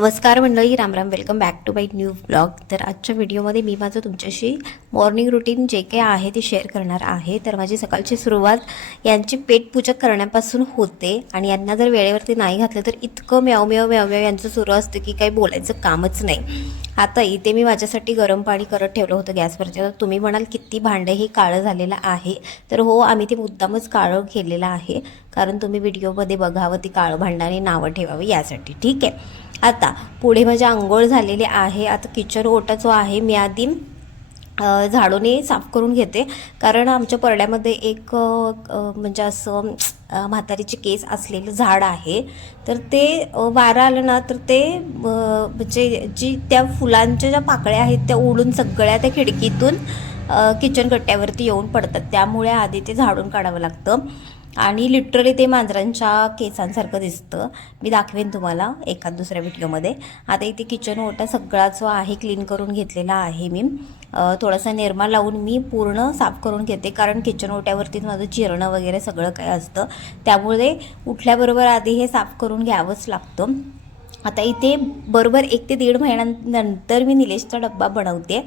नमस्कार मंडळी, रामराम. Welcome back to my new blog. तर आजच्या व्हिडिओमध्ये मी माझं तुमच्याशी मॉर्निंग रुटीन जे काही आहे ते शेअर करणार आहे. तर माझी सकाळची सुरुवात यांची पेटपूजा करण्यापासून होते आणि यांना जर वेळेवरती नाही घातलं तर इतकं म्याव म्याव म्याव म्याव यांचं सुरू असतं की काही बोलायचं कामच नाही. आता इथे मी माझ्यासाठी गरम पाणी करत ठेवलं होतं गॅसवरती. तर तुम्ही म्हणाल किती भांडं हे काळं झालेलं आहे. तर हो, आम्ही ते मुद्दामच काळं केलेलं आहे कारण तुम्ही व्हिडिओमध्ये बघावं ती काळं भांडाने नावं ठेवावं यासाठी. ठीक आहे. आता पुढे माझी आंघोळ झालेली आहे. आता किचन ओटा जो आहे मी आधी झाडूने साफ करून घेते कारण आमच्या परड्यामध्ये एक म्हणजे असं म्हातारीचे केस असलेलं झाड आहे. तर ते वारा आलं ना तर ते म्हणजे त्या फुलांच्या ज्या पाकळ्या आहेत त्या उडून सगळ्या त्या खिडकीतून किचन कट्ट्यावरती येऊन पडतात. त्यामुळे आधी ते झाडून काढावं लागतं आणि लिटरली ते मांजरांच्या केसांसारखं दिसतं. मी दाखवेन तुम्हाला एखाद दुसऱ्या व्हिडिओमध्ये. आता इथे किचन ओटा सगळा जो आहे क्लीन करून घेतलेला आहे मी. थोडासा निरमा लावून मी पूर्ण साफ करून घेते कारण किचन ओट्यावरती माझं चिरणं वगैरे सगळं काय असतं, त्यामुळे उठल्याबरोबर आधी हे साफ करून घ्यावंच लागतं. आता इथे बरोबर 1 ते 1.5 महिन्यानंतर मी निलेशचा डब्बा बनवते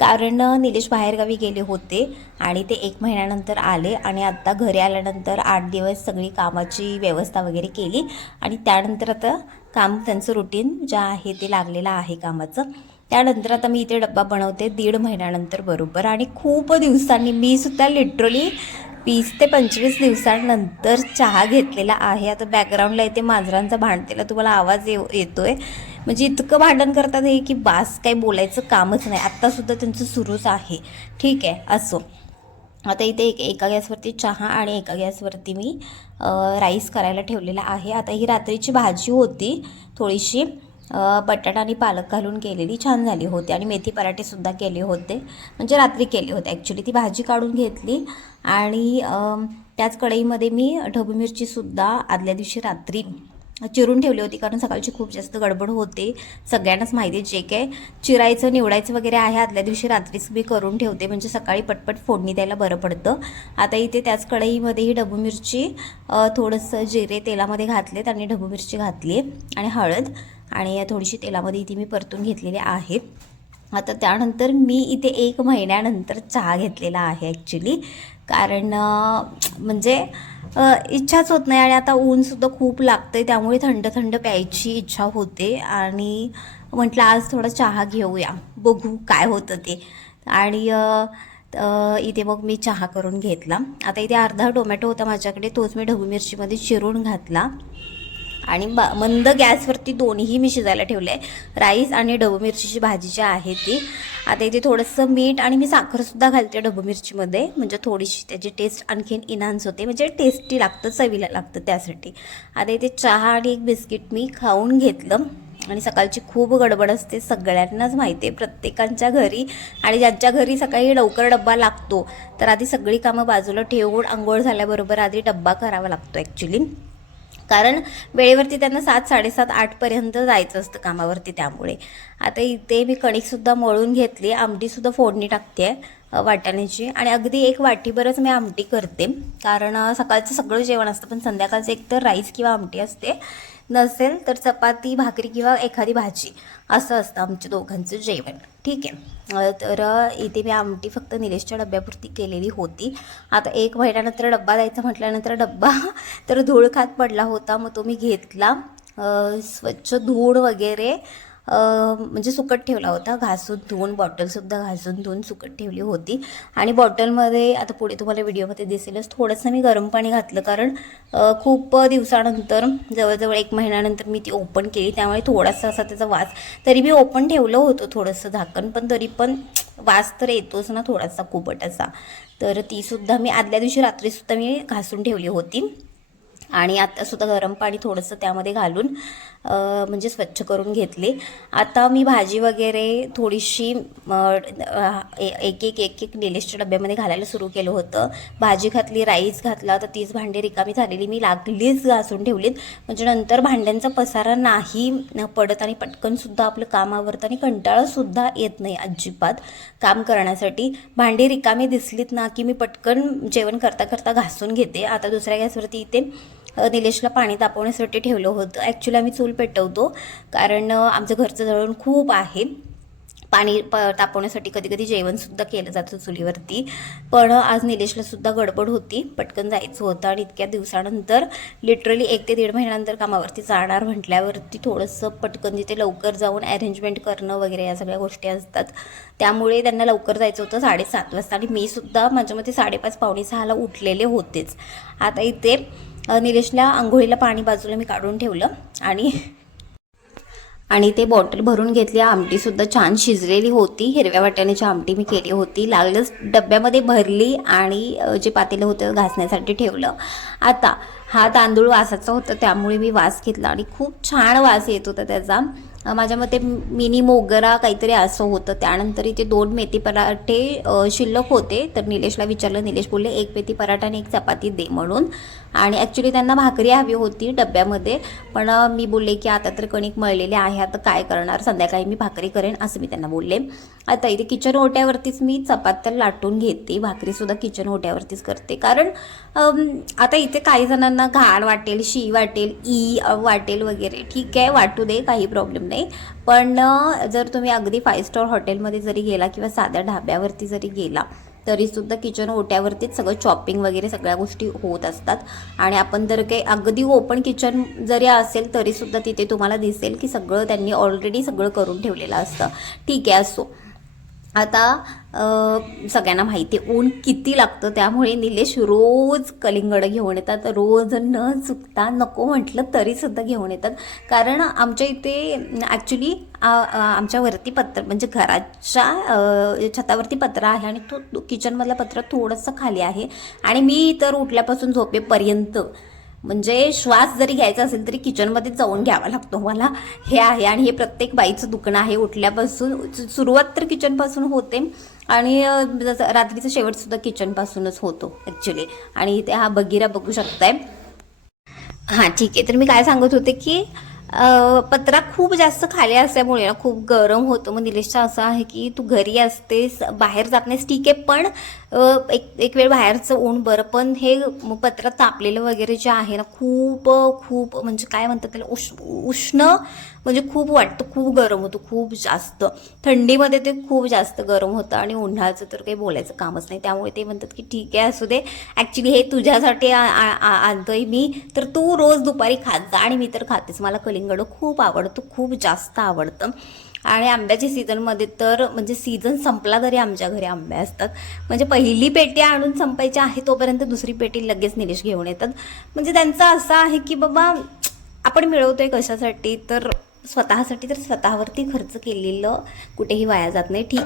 कारण निलेश बाहेरगावी गेले होते आणि ते 1 महिन्यानंतर आले आणि आत्ता घरी आल्यानंतर 8 दिवस सगळी कामाची व्यवस्था वगैरे केली आणि त्यानंतर आता काम त्यांचं रुटीन जे आहे ते लागलेलं आहे कामाचं. त्यानंतर आता मी इथे डब्बा बनवते 1.5 महिन्यानंतर बरोबर आणि खूप दिवसांनी मी सुद्धा लिटरली 20 ते 25 दिवसांनंतर चहा घेतलेला आहे. आता बॅकग्राऊंडला इथे मांजरांचा भांडतेला तुम्हाला आवाज येतोय. म्हणजे इतकं भांडण करतात हे की बास, काही बोलायचं कामच नाही. आत्तासुद्धा त्यांचं सुरूच आहे. ठीक आहे, असो. आता इथे एका गॅसवरती चहा आणि एका गॅसवरती मी राईस करायला ठेवलेला आहे. आता ही रात्रीची भाजी होती थोडीशी बटाटा आणि पालक घालून केलेली, छान झाली होती आणि मेथी पराठेसुद्धा केले होते, म्हणजे रात्री केले होते ॲक्च्युली. ती भाजी काढून घेतली आणि त्याच कढईमध्ये मी ढबू मिरचीसुद्धा आदल्या दिवशी रात्री चिरून ठेवली होती कारण सकाळची खूप जास्त गडबड होते. सगळ्यांनाच माहिती आहे जे काय चिरायचं निवडायचं वगैरे आहे आदल्या दिवशी रात्रीच मी करून ठेवते म्हणजे सकाळी पटपट फोडणी द्यायला बरं पडतं. आता इथे त्याच कढईमध्ये ही ढबू मिरची थोडंसं जिरे तेलामध्ये घातलेत आणि ढबू मिरची घातली आणि हळद आणि थोडीशी तेलामध्ये इथे मी परतून घेतलेली आहे. आता त्यानंतर मी इथे 1 महिन्यानंतर चहा घेतलेला आहे ॲक्च्युली कारण म्हणजे इच्छाच होत नाही आणि आता ऊनसुद्धा खूप लागतं आहे त्यामुळे थंड थंड प्यायची इच्छा होते आणि म्हटलं आज थोडा चहा घेऊया, बघू काय होतं ते. आणि इथे मग मी चहा करून घेतला. आता इथे अर्धा टोमॅटो होता माझ्याकडे, तोच मी ढबू मिरचीमध्ये चिरून घातला आणि मंद गॅसवरती दोन्हीही मी शिजायला ठेवले, राईस आणि ढबू मिरचीची भाजी जी आहे ती. आता इथे थोडंसं मीठ आणि मी साखरसुद्धा घालते ढबू मिरचीमध्ये म्हणजे थोडीशी त्याची टेस्ट आणखीन इन्हान्स होते, म्हणजे टेस्टी लागतं, चवीला लागतं त्यासाठी. आता इथे चहा आणि एक बिस्किट मी खाऊन घेतलं आणि सकाळची खूप गडबड असते, सगळ्यांनाच माहिती आहे, प्रत्येकांच्या घरी. आणि ज्यांच्या घरी सकाळी लवकर डब्बा लागतो तर आधी सगळी कामं बाजूला ठेवून आंघोळ झाल्याबरोबर आधी डब्बा करावा लागतो ॲक्च्युली कारण वेळेवरती त्यांना 7, 7:30, 8पर्यंत जायचं असतं कामावरती. त्यामुळे आता इथे मी कणिकसुद्धा मळून घेतली, आमटीसुद्धा फोडणी टाकते आहे वाटाण्याची आणि अगदी 1 वाटीभरच मी आमटी करते कारण सकाळचं सगळं जेवण असतं पण संध्याकाळचं एकतर राईस किंवा आमटी असते, नसेल तर चपाती भाकरी किंवा एखादी भाजी असं असतं आमच्या दोघांचं जेवण. ठीक आहे. तर इथे मी आमटी फक्त निलेशच्या डब्यापुरती केलेली होती. आता 1 महिन्यानंतर डब्बा द्यायचा म्हटल्यानंतर डब्बा तर धूळ खात पडला होता, मग तो मी घेतला, स्वच्छ धुवून वगैरे म्हणजे सुकट ठेवला होता, घासून धुवून, बॉटलसुद्धा घासून धुवून सुकट ठेवली होती. आणि बॉटलमध्ये आता पुढे तुम्हाला व्हिडिओमध्ये दिसेलच थोडंसं मी गरम पाणी घातलं कारण खूप दिवसानंतर जवळजवळ 1 महिन्यानंतर मी ती ओपन केली त्यामुळे थोडासा असा त्याचा वास, तरी मी ओपन ठेवलं होतं थोडंसं झाकण पण तरी पण वास तर येतोच ना थोडासा कुबट असा. तर तीसुद्धा मी आदल्या दिवशी रात्रीसुद्धा मी घासून ठेवली होती आणि आत्तासुद्धा गरम पाणी थोडंसं त्यामध्ये घालून म्हणजे स्वच्छ करून घेतले. आता मी भाजी वगैरे थोडीशी एक निलेशच्या डब्यामध्ये घालायला सुरू केलं होतं. भाजी घातली, राईस घातला, तर 30 भांडे रिकामी झालेली मी लागलीच घासून ठेवलीत म्हणजे नंतर भांड्यांचा पसारा नाही पडत आणि पटकनसुद्धा आपलं काम आवरतं आणि कंटाळासुद्धा येत नाही अजिबात काम करण्यासाठी. भांडी रिकामी दिसलीत ना की मी पटकन जेवण करता करता घासून घेते. आता दुसऱ्या गॅसवरती इथे निलेशला पाणी तापवण्यासाठी ठेवलं होतं. ॲक्च्युली आम्ही चूल पेटवतो कारण आमचं घरचं जळण खूप आहे. पाणी तापवण्यासाठी कधी कधी जेवणसुद्धा केलं जातं चुलीवरती. पण आज निलेशलासुद्धा गडबड होती, पटकन जायचं होतं आणि इतक्या दिवसानंतर लिटरली 1 ते 1.5 महिन्यानंतर कामावरती जाणार म्हटल्यावरती थोडंसं पटकन तिथे लवकर जाऊन अरेंजमेंट करणं वगैरे या सगळ्या गोष्टी असतात. त्यामुळे त्यांना लवकर जायचं होतं 7:30 वाजता आणि मी सुद्धा माझ्या मते 5:30 पावणे 6ला उठलेले होतेच. आता इथे निलेशला आंघोळीला पाणी बाजूला मी काढून ठेवलं आणि ते बॉटल भरून घेतली. आमटीसुद्धा छान शिजलेली होती. हिरव्या वाटाण्याची आमटी मी केली होती. लागलंच डब्यामध्ये भरली आणि जे पातेलं होतं घासण्यासाठी ठेवलं. आता हा तांदूळ वासाचा होता त्यामुळे मी वास घेतला आणि खूप छान वास येत होता त्याचा. माझ्या मते मिनी मोगरा काहीतरी असं होतं. त्यानंतर इथे 2 मेथी पराठे शिल्लक होते, तर निलेशला विचारलं. निलेश बोलले 1 मेथी पराठा आणि 1 चपाती दे म्हणून. आणि ॲक्च्युली त्यांना भाकरी हवी होती डब्यामध्ये, पण मी बोलले की आता तर कणिक मळलेले आहे, आता काय करणार, संध्याकाळी मी भाकरी करेन असं मी त्यांना बोलले. आता इथे किचन ओट्यावरतीच मी चपात्या लाटून घेते, भाकरीसुद्धा किचन ओट्यावरतीच करते. कारण आता इथे काही जणांना घाण वाटेल, शी वाटेल, वाटेल वगैरे. ठीक आहे, वाटू दे, काही प्रॉब्लेम नाही. पण जर तुम्ही अगदी 5 स्टार हॉटेलमध्ये जरी गेला किंवा साध्या ढाब्यावरती जरी गेला तरीसुद्धा किचन ओट्यावरतीच सगळं चॉपिंग वगैरे सगळ्या गोष्टी होत असतात. आणि आपण जर काही अगदी ओपन किचन जरी असेल तरीसुद्धा तिथे तुम्हाला दिसेल की सगळं त्यांनी ऑलरेडी सगळं करून ठेवलेलं असतं. ठीक आहे, असो. आता सगळ्यांना माहिती आहे ऊन किती लागतं, त्यामुळे निलेश रोज कलिंगड घेऊन येतात. रोज न चुकता, नको म्हटलं तरीसुद्धा घेऊन येतात. कारण आमच्या इथे ॲक्च्युली आमच्यावरती पत्र म्हणजे घराच्या छतावरती पत्रा आहे आणि तो किचनमधला पत्रा थोडंसं खाली आहे. आणि मी तर उठल्यापासून झोपेपर्यंत म्हणजे श्वास जरी घ्यायचा असेल तरी किचनमध्ये जाऊन घ्यावा लागतो मला, हे आहे. आणि हे प्रत्येक बाईचं दुखणं आहे. उठल्यापासून सुरुवात तर किचनपासून होते आणि रात्रीचा शेवटसुद्धा किचनपासूनच होतो ॲक्च्युली. आणि इथे हा बगिरा बघू शकताय. हां, ठीक आहे. तर मी काय सांगत होते की पत्रा खूप जास्त खाली असल्यामुळे ना खूप गरम होतं. मग निलेशचं असं आहे की तू घरी असतेस, बाहेर जात नाहीस, ठीक आहे, पण एक वेळ बाहेरचं ऊन बरं, पण हे पत्रा तापलेलं वगैरे जे आहे ना खूप खूप म्हणजे काय म्हणतात त्याला, उष्ण म्हणजे खूप वाटतं, खूप गरम होतं, खूप जास्त. थंडीमध्ये ते खूप जास्त गरम होतं आणि उन्हाळ्याचं तर काही बोलायचं कामच नाही. त्यामुळे ते म्हणतात की ठीक आहे, असू दे, ॲक्च्युली हे तुझ्यासाठी आणतोय मी, तर तू रोज दुपारी खात जा. आणि मी तर खातेच, मला कलिंगड खूप आवडतं, खूप जास्त आवडतं. आणि आंब्याच्या सीझनमध्ये तर म्हणजे सीझन संपला तरी आमच्या घरी आंबे असतात. म्हणजे पहिली पेटी आणून संपायची आहे तोपर्यंत दुसरी पेटी लगेच निलेश घेऊन येतात. म्हणजे त्यांचं असं आहे की बाबा आपण मिळवतोय कशासाठी, तर स्वतःसाठी, तर स्वतःवरती खर्च केलेलं कुठेही वाया जात नाही. ठीक,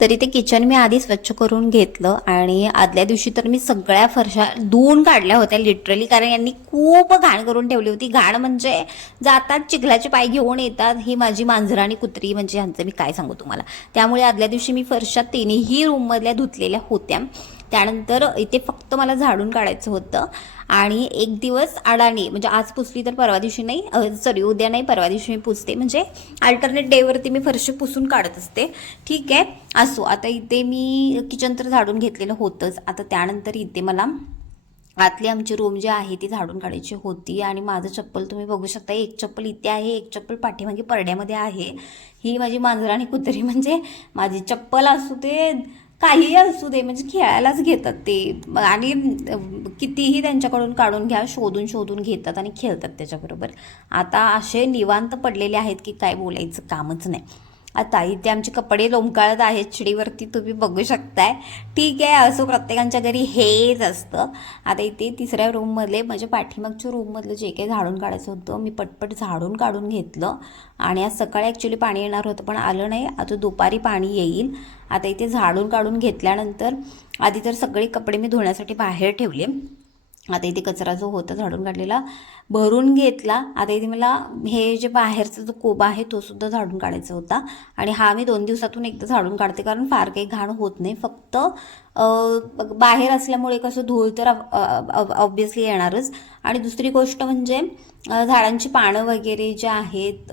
तरी ते किचन मी आधी स्वच्छ करून घेतलं आणि आदल्या दिवशी तर मी सगळ्या फरशा धुवून काढल्या होत्या लिटरली, कारण यांनी खूप घाण करून ठेवली होती. घाण म्हणजे जातात चिखलाचे पाय घेऊन येतात. ही माझी मांजरं आणि कुत्री, म्हणजे ह्यांचं मी काय सांगू तुम्हाला. त्यामुळे आदल्या दिवशी मी फरशा 3ही रूममधल्या धुतलेल्या होत्या. त्यानंतर इथे फक्त मला झाडून काढायचं होतं आणि एक दिवस अडाणी, म्हणजे आज पुसली तर परवा दिवशी नाही, सॉरी उद्या नाही परवा दिवशी मी पुसते, म्हणजे अल्टरनेट डेवरती मी फरशी पुसून काढत असते. ठीक आहे, असो. आता इथे मी किचन तर झाडून घेतलेलं होतंच. आता त्यानंतर इथे मला आतली आमची रूम जी आहे ती झाडून काढायची होती. आणि माझं चप्पल तुम्ही बघू शकता, एक चप्पल इथे आहे, एक चप्पल पाठीमागे परड्यामध्ये आहे. ही माझी मांजर आणि कुत्री, म्हणजे माझी चप्पल असू दे काहीही असू दे म्हणजे खेळायलाच घेतात ते. आणि कितीही त्यांच्याकडून काढून घ्या, शोधून शोधून घेतात आणि खेळतात त्याच्याबरोबर. आता असे निवांत पडलेले आहेत की काय बोलायचं कामच नाही. आता इथे आमचे कपडे लोंबकाळत आहेत शिडीवरती, तुम्ही बघू शकताय. ठीक आहे, असं प्रत्येकांच्या घरी हेच असतं. आता इथे तिसऱ्या रूममधले म्हणजे पाठीमागच्या रूममधलं जे काही झाडून काढायचं होतं मी पटपट झाडून काढून घेतलं. आणि आज सकाळी ॲक्च्युली पाणी येणार होतं पण आलं नाही, आता दुपारी पाणी येईल. आता इथे झाडून काढून घेतल्यानंतर आधी तर सगळे कपडे मी धुण्यासाठी बाहेर ठेवले. आता इथे कचरा जो होता झाडून काढलेला भरून घेतला. आता इथे मला हे जे बाहेरचा जो कोबा आहे तो सुद्धा झाडून काढायचा होता. आणि हा मी 2 दिवसातून एकदा झाडून काढते, कारण फार काही घाण होत नाही. फक्त बाहेर असल्यामुळे कसं धूळ तर ऑब्व्हियसली येणारच. आणि दुसरी गोष्ट म्हणजे झाडांची पानं वगैरे जे आहेत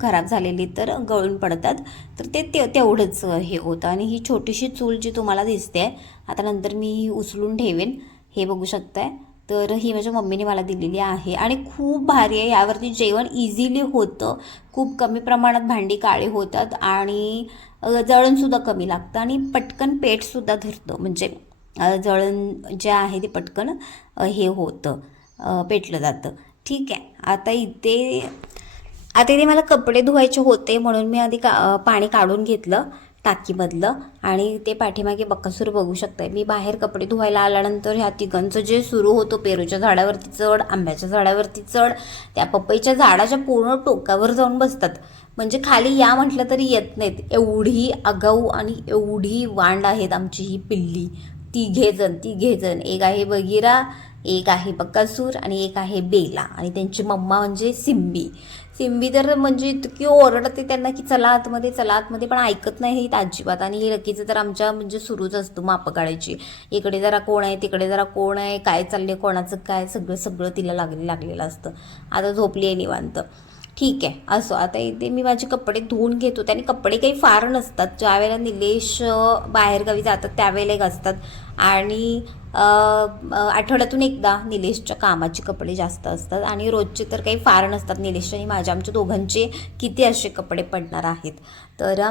खराब झालेली तर गळून पडतात, तर ते तेवढंच हे होतं. आणि ही छोटीशी चूल जी तुम्हाला दिसते आता नंतर मी उचलून ठेवेन, हे बघू शकताय. तर ही माझ्या मम्मीने मला दिलेली आहे आणि खूप भारी आहे. यावरती जेवण इझिली होतं, खूप कमी प्रमाणात भांडी काळी होतात आणि जळणसुद्धा कमी लागतं आणि पटकन पेटसुद्धा धरतं. म्हणजे जळण जे आहे ते पटकन हे होतं, पेटलं जातं. ठीक आहे. आता इथे मला कपडे धुवायचे होते म्हणून मी आधी पाणी काढून घेतलं टाकीमधलं आणि ते पाठीमागे बकासूर बघू शकताय. मी बाहेर कपडे धुवायला आल्यानंतर ह्या तिघांचं जे सुरू होतं, पेरूच्या झाडावरती चढ, आंब्याच्या झाडावरती चढ, त्या पपईच्या झाडाच्या पूर्ण टोकावर जाऊन बसतात. म्हणजे खाली या म्हटलं तरी येत नाहीत. एवढी आगाऊ आणि एवढी वांड आहेत आमची ही पिल्ली. तिघे जण. एक आहे बगीरा, एक आहे बकासूर आणि एक आहे बेला आणि त्यांची मम्मा म्हणजे सिम्बी तर म्हणजे इतकी ओरडते त्यांना की चला आतमध्ये, पण ऐकत नाही ही अजिबात. आणि हे लकीचं तर आमच्या म्हणजे सुरूच असतं मापं काढायची. इकडे जरा कोण आहे, तिकडे जरा कोण आहे, काय चाललंय, कोणाचं काय, सगळं तिला लागलेलं असतं. आता झोपली आहे निवांत. ठीक आहे. असो, आता इथे मी माझे कपडे धुवून घेत होते आणि कपडे काही फार नसतात. ज्या वेळेला निलेश बाहेरगावी जातात त्यावेळेला एक असतात आणि आठवड्यातून एकदा निलेशच्या कामाचे कपडे जास्त असतात आणि रोजचे तर काही फार नसतात. निलेश आणि आमच्या दोघांचे किती असे कपडे पडणार आहेत. तर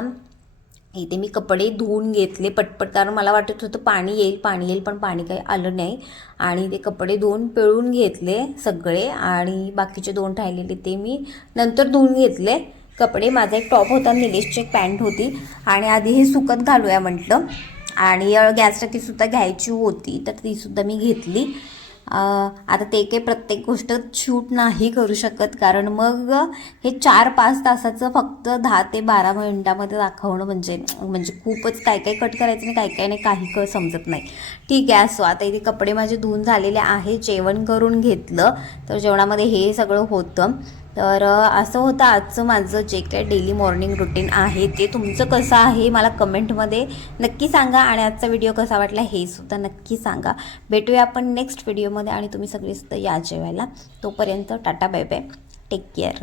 इथे मी कपडे धुवून घेतले पटपट, कारण मला वाटत होतं पाणी येईल पण पाणी काही आलं नाही. आणि ते कपडे धुवून पिळून घेतले सगळे आणि बाकीचे 2 राहिलेले ते मी नंतर धुवून घेतले कपडे. माझा एक टॉप होता, निलेशची एक पॅन्ट होती आणि आधी हे सुकत घालूया म्हटलं आणि गॅस टाकीसुद्धा घ्यायची होती तर तीसुद्धा मी घेतली. आता ते काही प्रत्येक गोष्ट शूट नाही करू शकत, कारण मग हे 4-5 तासाचं फक्त 10 ते 12 मिनिटामध्ये दाखवणं म्हणजे खूपच काय कट करायचं नाही, काय नाही, काही समजत नाही. ठीक आहे. असो, आता इथे कपडे माझे धुवून झालेले आहे, जेवण करून घेतलं. तर जेवणामध्ये हे सगळं होतं. तर असं होतं आजचं माझं जे काही डेली मॉर्निंग रुटीन आहे ते. तुमचं कसं आहे मला कमेंटमध्ये नक्की सांगा आणि आजचा व्हिडिओ कसा वाटला हे सुद्धा नक्की सांगा. भेटूया आपण नेक्स्ट व्हिडिओमध्ये आणि तुम्ही सगळेसुद्धा या जेवायला. तोपर्यंत tata bye bye, take care.